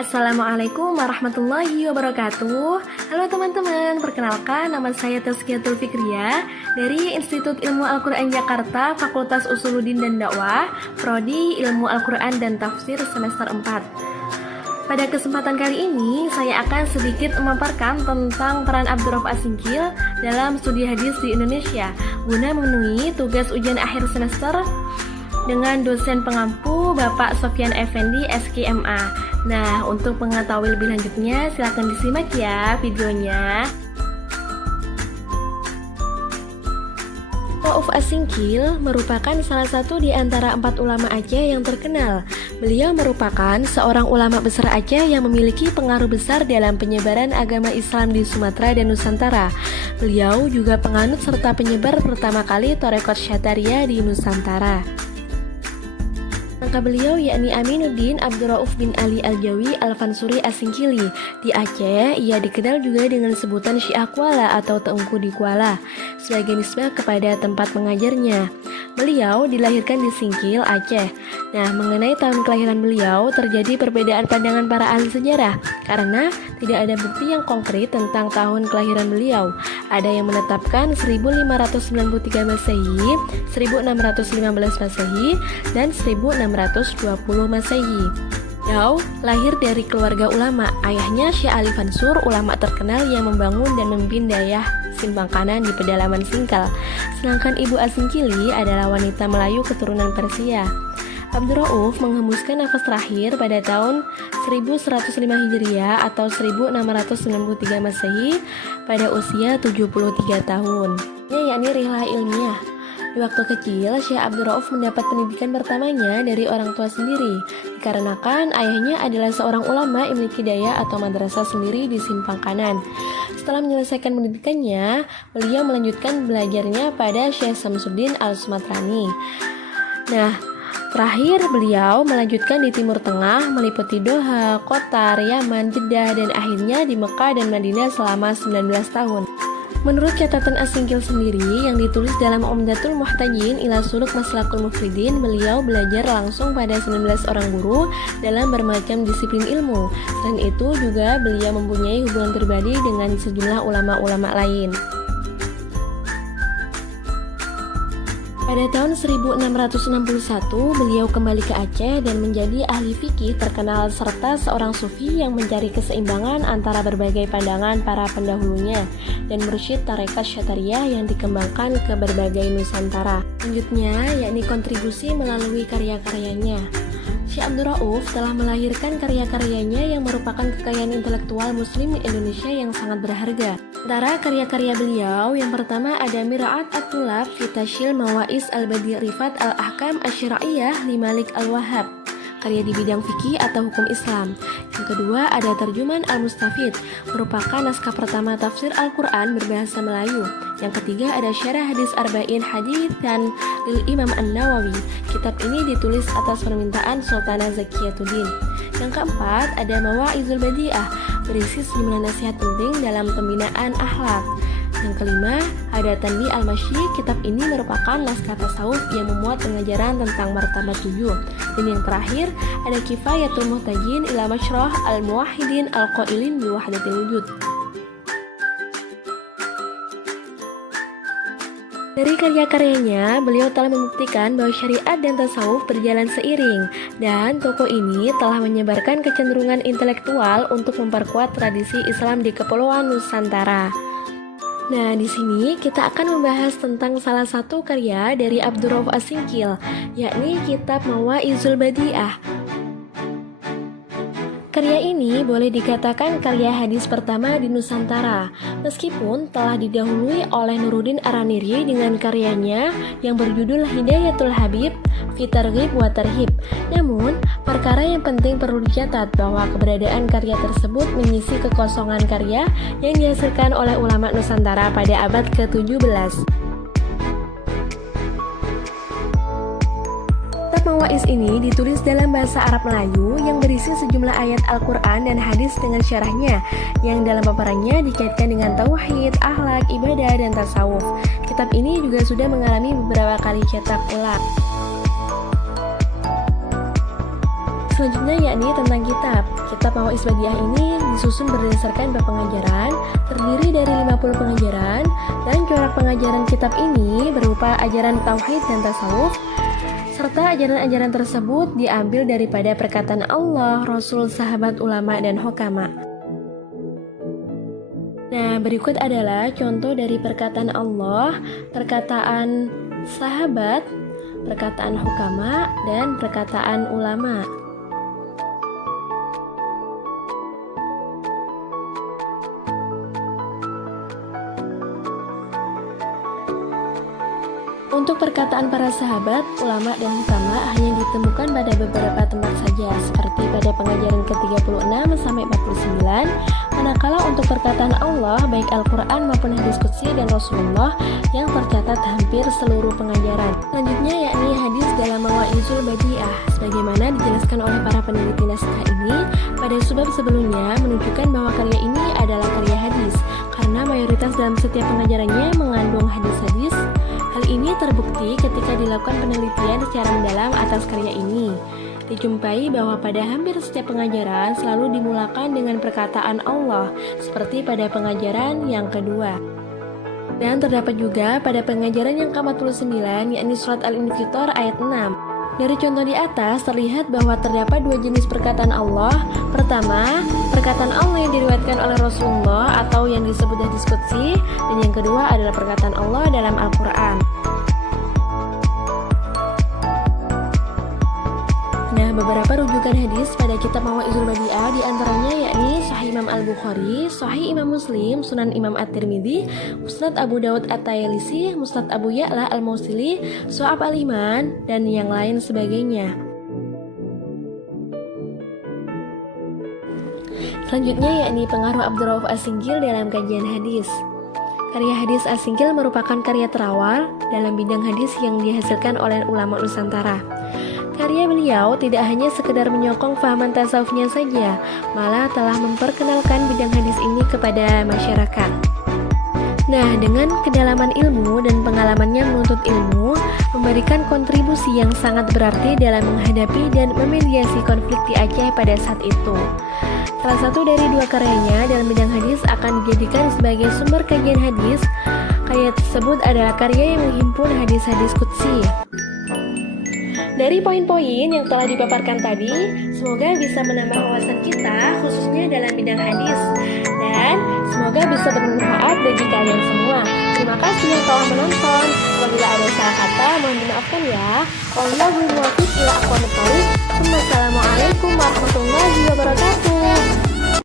Assalamualaikum warahmatullahi wabarakatuh. Halo teman-teman, perkenalkan nama saya Tazkiyatul Fikriah dari Institut Ilmu Al-Quran Jakarta, Fakultas Usuluddin dan Dakwah, Prodi Ilmu Al-Quran dan Tafsir semester 4. Pada kesempatan kali ini, saya akan sedikit memaparkan tentang peran Abdurrauf Assingkil dalam studi hadis di Indonesia guna memenuhi tugas ujian akhir semester dengan dosen pengampu Bapak Sofyan Effendi SKMA. Nah, untuk mengetahui lebih lanjutnya, silahkan disimak ya videonya. Abdurrauf Assingkil merupakan salah satu di antara 4 ulama Aceh yang terkenal. Beliau merupakan seorang ulama besar Aceh yang memiliki pengaruh besar dalam penyebaran agama Islam di Sumatera dan Nusantara. Beliau juga penganut serta penyebar pertama kali Thariqat Syatariah di Nusantara. Angka beliau yakni Aminuddin Abdurrauf bin Ali Al-Jawi Al-Fansuri Assingkili. Di Aceh, ia dikenal juga dengan sebutan Syiah Kuala atau Teungku di Kuala, sebagai nisbah kepada tempat mengajarnya. Beliau dilahirkan di Singkil, Aceh. Nah, mengenai tahun kelahiran beliau, terjadi perbedaan pandangan para ahli sejarah, karena tidak ada bukti yang konkret tentang tahun kelahiran beliau. Ada yang menetapkan 1593 Masehi, 1615 Masehi, dan 1620 Masehi. Beliau lahir dari keluarga ulama. Ayahnya Syekh Ali Fansur, ulama terkenal yang membangun dan memimpin daerah Simpang Kanan di pedalaman Singkal. Sedangkan ibu Assingkili adalah wanita Melayu keturunan Persia. Abdurrauf menghembuskan nafas terakhir pada tahun 1105 Hijriah atau 1693 Masehi pada usia 73 tahun. Yakni rihlah ilmiah. Di waktu kecil, Syekh Abdurrauf mendapat pendidikan pertamanya dari orang tua sendiri, dikarenakan ayahnya adalah seorang ulama yang memiliki daya atau madrasah sendiri di Simpang Kanan. Setelah menyelesaikan pendidikannya, beliau melanjutkan belajarnya pada Syekh Samsuddin Al-Sumatrani. Nah, terakhir beliau melanjutkan di Timur Tengah, meliputi Doha, Qatar, Yaman, Jeddah, dan akhirnya di Mekah dan Madinah selama 19 tahun. Menurut catatan Assingkil sendiri yang ditulis dalam Umdatul Muhtajin ila Suluk Maslakul Mufridin, beliau belajar langsung pada 19 orang guru dalam bermacam disiplin ilmu. Selain itu juga beliau mempunyai hubungan pribadi dengan sejumlah ulama-ulama lain. Pada tahun 1661, beliau kembali ke Aceh dan menjadi ahli fikih terkenal serta seorang sufi yang mencari keseimbangan antara berbagai pandangan para pendahulunya dan mursyid tarekat Syatariah yang dikembangkan ke berbagai Nusantara. Selanjutnya, yakni kontribusi melalui karya-karyanya. Syekh Abdurrauf telah melahirkan karya-karyanya yang merupakan kekayaan intelektual muslim di Indonesia yang sangat berharga. Antara karya-karya beliau, yang pertama ada Mir'at At-Tulab fi Tashil Mawais Al-Badi' Rifat Al-Ahkam Asy-Syar'iyyah li Malik Al-Wahhab, karya di bidang fikih atau hukum Islam. Yang kedua ada Tarjuman Al-Mustafid, merupakan naskah pertama tafsir Al-Quran berbahasa Melayu. Yang ketiga ada Syarah Hadis Arba'in Haditsan lil Imam An-Nawawi. Kitab ini ditulis atas permintaan Sultanah Zakiyatuddin. Yang keempat ada Mawa'izul Badi'ah, berisi sejumlah nasihat penting dalam pembinaan akhlak. Yang kelima ada Tanbih Al-Masyi. Kitab ini merupakan naskah tasawuf yang memuat pengajaran tentang martabat 7. Dan yang terakhir ada Kifayatul Muhtajin ila Masyrah Al-Muwahhidin Al-Qailin bi Wahdatil Wujud. Dari karya-karyanya, beliau telah membuktikan bahwa syariat dan tasawuf berjalan seiring, dan tokoh ini telah menyebarkan kecenderungan intelektual untuk memperkuat tradisi Islam di Kepulauan Nusantara. Nah, di sini kita akan membahas tentang salah satu karya dari Abdurrauf Assingkil, yakni kitab Mawa'izul Badi'ah. Karya ini boleh dikatakan karya hadis pertama di Nusantara, meskipun telah didahului oleh Nuruddin Araniri dengan karyanya yang berjudul Hidayatul Habib fi Targhib wa Tarhib. Namun, perkara yang penting perlu dicatat bahwa keberadaan karya tersebut mengisi kekosongan karya yang dihasilkan oleh ulama Nusantara pada abad ke-17. Mawais ini ditulis dalam bahasa Arab Melayu yang berisi sejumlah ayat Al-Quran dan hadis dengan syarahnya, yang dalam paparannya dikaitkan dengan tauhid, akhlak, ibadah, dan tasawuf. Kitab ini juga sudah mengalami beberapa kali cetak ulang. Selanjutnya yakni tentang kitab. kitab Mawaiz Badiah ini disusun berdasarkan bab pengajaran, terdiri dari 50 pengajaran, dan corak pengajaran kitab ini berupa ajaran tauhid dan tasawuf, serta ajaran-ajaran tersebut diambil daripada perkataan Allah, Rasul, sahabat, ulama, dan hokama. Nah, berikut adalah contoh dari perkataan Allah, perkataan sahabat, perkataan hukama, dan perkataan ulama. Untuk perkataan para sahabat, ulama, dan hukama hanya ditemukan pada beberapa tempat saja, seperti pada pengajaran ke-36 sampai 49, manakala untuk perkataan Allah, baik Al-Quran maupun hadis qudsi dan Rasulullah yang tercatat hampir seluruh pengajaran. Selanjutnya yakni hadis dalam Mawaizul Badiah, sebagaimana dijelaskan oleh para peneliti naskah ini pada subbab sebelumnya menunjukkan bahwa karya ini adalah karya hadis, karena mayoritas dalam setiap pengajarannya mengandung hadis-hadis. Hal ini terbukti ketika dilakukan penelitian secara mendalam atas karya ini. Dijumpai bahwa pada hampir setiap pengajaran selalu dimulakan dengan perkataan Allah, seperti pada pengajaran yang kedua. Dan terdapat juga pada pengajaran yang ke-49, yakni surat Al-Infitor ayat 6. Dari contoh di atas terlihat bahwa terdapat dua jenis perkataan Allah. Pertama, perkataan Allah yang diriwayatkan oleh Rasulullah atau yang disebut hadis qudsi, dan yang kedua adalah perkataan Allah dalam Al-Quran. Nah, beberapa rujukan hadis pada kitab Mawaizul Badiah diantaranya yakni Sahih Imam Al-Bukhari, Sahih Imam Muslim, Sunan Imam At-Tirmidzi, Musnad Abu Daud At-Tayalisi, Musnad Abu Ya'la Al-Mausili, Shu'ab Al-Iman, dan yang lain sebagainya. Selanjutnya yakni pengaruh Abdurrauf As-Singgil dalam kajian hadis. Karya hadis As-Singgil merupakan karya terawal dalam bidang hadis yang dihasilkan oleh ulama Nusantara. Karya beliau tidak hanya sekedar menyokong fahaman tasawufnya saja, malah telah memperkenalkan bidang hadis ini kepada masyarakat. Nah, dengan kedalaman ilmu dan pengalamannya menuntut ilmu, memberikan kontribusi yang sangat berarti dalam menghadapi dan memediasi konflik di Aceh pada saat itu. Salah satu dari dua karyanya dalam bidang hadis akan dijadikan sebagai sumber kajian hadis. Karya tersebut adalah karya yang menghimpun hadis-hadis qudsi. Dari poin-poin yang telah dipaparkan tadi, semoga bisa menambah wawasan kita khususnya dalam bidang hadis, dan semoga bisa bermanfaat bagi kalian semua. Terima kasih yang telah menonton. Apabila ada salah kata, mohon dimaafkan ya. Wallahul muwaffiq.